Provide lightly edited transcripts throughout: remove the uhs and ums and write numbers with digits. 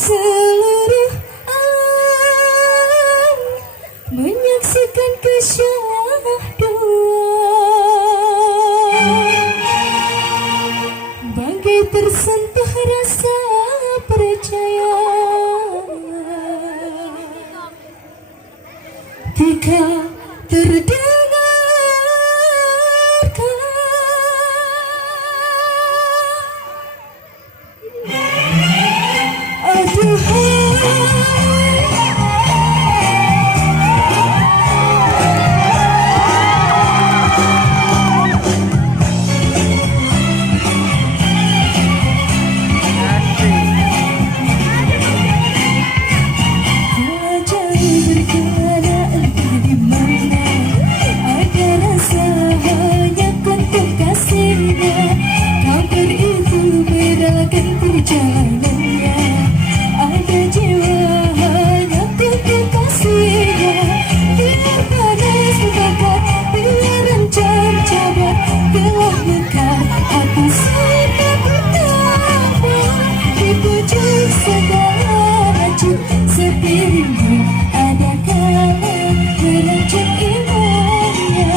Seluruh alam menyaksikan kesyahduan, bagai tersentuh rasa percaya ketika terdengarkan perjalanannya, ada jiwa hanya untuk kasihnya. Biar panas membakar, biar rencang cabar, telah mekar hati sudah betapa. Di pucuk segala racun sepi rindu, ada kala meracun imannya.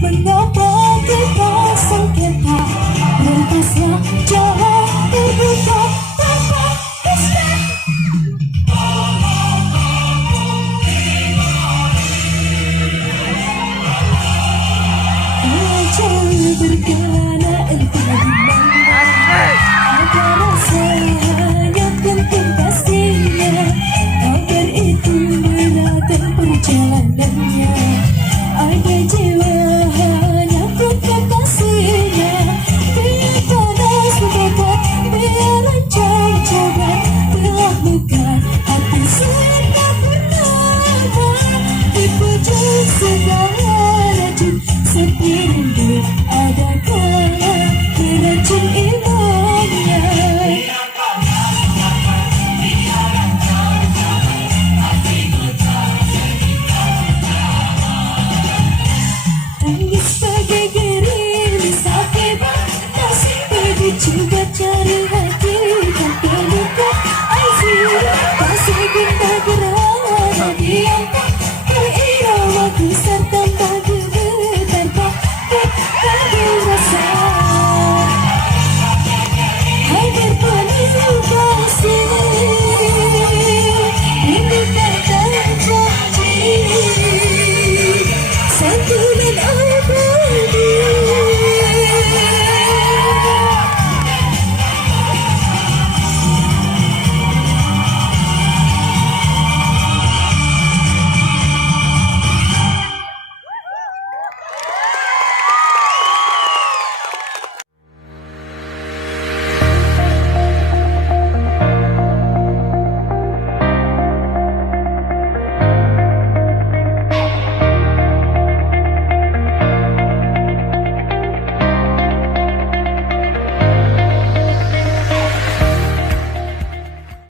Mengapa kita sengketa, lantaslah jalan terbuka tanpa dusta. Wajar berkelana entah di mana, ada rasa hanya penting pastinya, agar itu menatap perjalanannya. Ada jiwa hanya untuk kasihnya, biar panas membakar, biar rencang cabar, telah mekar hati sudah bernama. Di pucuk segala racun sepi rindu, ada kala meracun imannya. Tangis bagai gerimis akibat kasih begitu.